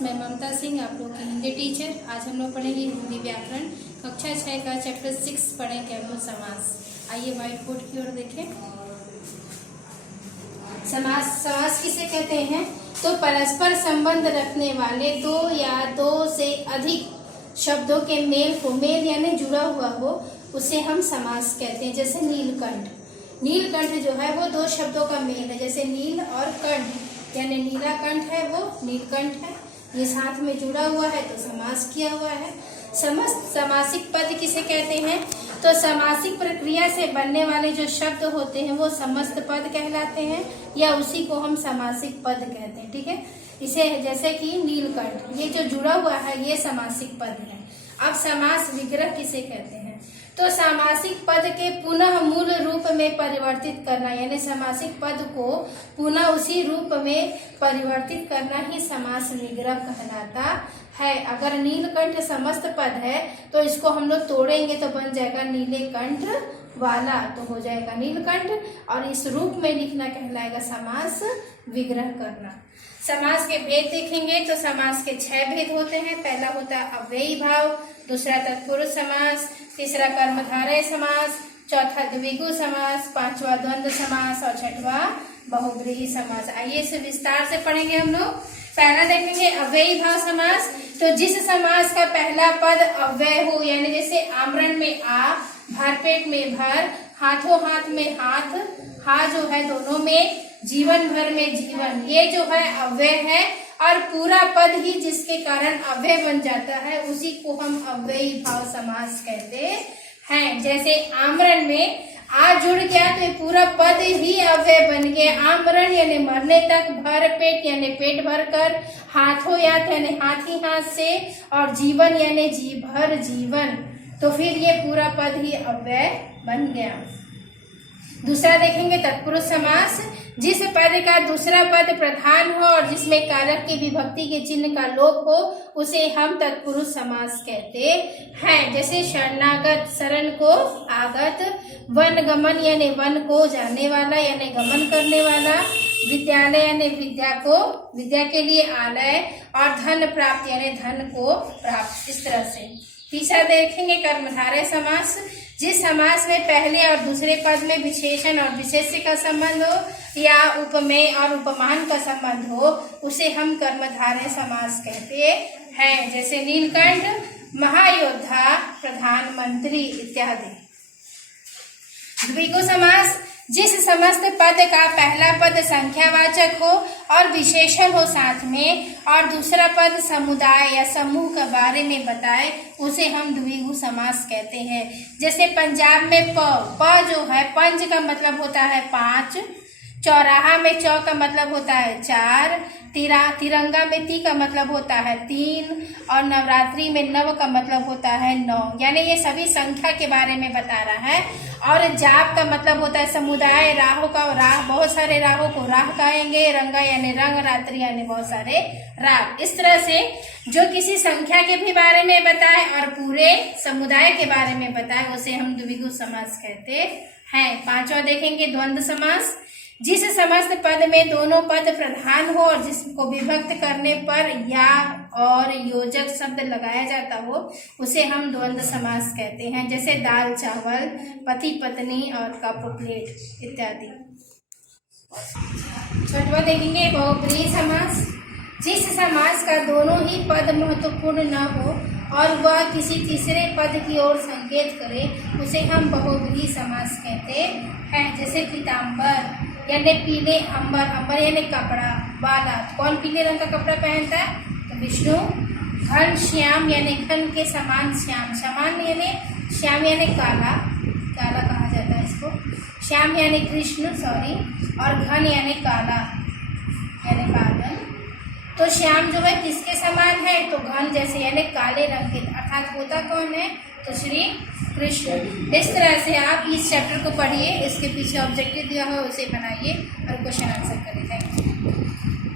मैं ममता सिंह, आप लोग की हिंदी टीचर। आज हम लोग पढ़ेंगे हिंदी व्याकरण कक्षा 6 का चैप्टर 6 पढ़ेंगे हम लोग समास। आइए व्हाइट बोर्ड की ओर देखें। समास किसे कहते हैं? तो परस्पर संबंध रखने वाले दो या दो से अधिक शब्दों के मेल को, मेल यानी जुड़ा हुआ हो, उसे हम समास कहते हैं। जैसे नीलकंठ, नीलकंठ जो है वो दो शब्दों का मेल है। जैसे नील और कंठ, यानी नीला कंठ है वो नीलकंठ है, ये साथ में जुड़ा हुआ है तो समास किया हुआ है। समस्त समासिक पद किसे कहते हैं? तो समासिक प्रक्रिया से बनने वाले जो शब्द होते हैं वो समस्त पद कहलाते हैं, या उसी को हम समासिक पद कहते हैं। ठीक है, इसे जैसे कि नीलकंठ, ये जो जुड़ा हुआ है ये समासिक पद है। अब समास विग्रह किसे कहते हैं? तो समासिक पद के पुनः मूल रूप में परिवर्तित करना, यानी समासिक पद को पुनः उसी रूप में परिवर्तित करना ही समास विग्रह कहलाता है। अगर नीलकंठ समस्त पद है तो इसको हम लोग तोड़ेंगे तो बन जाएगा नीले कंठ वाला, तो हो जाएगा नीलकंठ, और इस रूप में लिखना कहलाएगा समास विग्रह करना। समास के भेद देखेंगे तो समास के 6 भेद होते हैं। पहला होता है अव्ययी भाव, दूसरा तत्पुरुष समास, तीसरा कर्मधारय समास, चौथा द्विगु समास, पांचवा द्वंद्व समास और छठवा बहुब्रीहि समास। आइए इसे विस्तार से पढ़ेंगे हम लोग। पहला देखेंगे अव्ययी भाव समास। तो जिस समास का पहला पद अव्यय हो, यानी जैसे आमरण में आ, भरपेट में भर, हाथों हाथ में हाथ, हा जो है दोनों में, जीवन भर में जीवन, ये जो है अव्यय है, और पूरा पद ही जिसके कारण अव्यय बन जाता है उसी को हम अव्ययी भाव समास कहते हैं। जैसे आमरण में आ जुड़ गया तो ये पूरा पद ही अव्यय बन गया। आमरण यानी मरने तक, भर पेट यानी पेट भर कर, हाथों यात यानी हाथ ही हाथ से, और जीवन यानी जी भर जीवन, तो फिर ये पूरा पद ही अव्यय बन गया। दूसरा देखेंगे तत्पुरुष समास। जिस पद का दूसरा पद प्रधान हो और जिसमें कारक की विभक्ति के चिन्ह का लोप हो उसे हम तत्पुरुष समास कहते हैं। जैसे शरणागत, शरण को आगत, वन गमन यानी वन को जाने वाला यानी गमन करने वाला, विद्यालय यानी विद्या को, विद्या के लिए आलय, और धन प्राप्त यानी धन को प्राप्त, इस तरह से। तीसरा देखेंगे कर्मधारय समास। जिस समास में पहले और दूसरे पद में विशेषण और विशेष्य का संबंध हो या उपमेय और उपमान का संबंध हो उसे हम कर्मधारय समास कहते हैं। जैसे नीलकंठ, महायोद्धा, प्रधानमंत्री इत्यादि। द्विगु समास। जिस समस्त पद का पहला पद संख्यावाचक हो और विशेषण हो साथ में, और दूसरा पद समुदाय या समूह के बारे में बताए उसे हम द्विगु समास कहते हैं। जैसे पंजाब में प जो है पंच का मतलब होता है 5, चौराहा में चौ का मतलब होता है 4, तिरंगा में ती का मतलब होता है 3, और नवरात्रि में नव का मतलब होता है 9, यानी ये सभी संख्या के बारे में बता रहा है। और जाप का मतलब होता है समुदाय, राहों का राह, बहुत सारे राहों को राह कहेंगे, रंगा यानी रंग, रात्रि यानी बहुत सारे राग। इस तरह से जो किसी संख्या के भी बारे में बताए और पूरे समुदाय के बारे में बताए उसे हम द्विगु समास कहते हैं। पांचवा देखेंगे द्वंद्व समास। जिस समस्त पद में दोनों पद प्रधान हो और जिसको विभक्त करने पर या और योजक शब्द लगाया जाता हो उसे हम द्वंद्व समास कहते हैं। जैसे दाल चावल, पति पत्नी और कप प्लेट इत्यादि। छठवा देखेंगे बहुब्रीहि समास। जिस समास का दोनों ही पद महत्वपूर्ण न हो और वह किसी तीसरे पद की ओर संकेत करे उसे हम बहुब्रीहि समास कहते हैं। जैसे पीताम्बर यानी पीले अंबर, अंबर यानी कपड़ा, बाला, कौन पीले रंग का कपड़ा पहनता है? तो विष्णु। घन श्याम यानी घन के समान श्याम, समान यानी श्याम यानी काला, काला कहा जाता है इसको। श्याम यानी कृष्ण, सॉरी, और घन यानी काला यानी बादल। तो श्याम जो है किसके समान है? तो घन जैसे यानी काले रंग के, अर्थात होता कौन है? तो श्री कृष्ण। इस तरह से आप इस चैप्टर को पढ़िए, इसके पीछे ऑब्जेक्टिव दिया हो उसे बनाइए और क्वेश्चन आंसर करिए।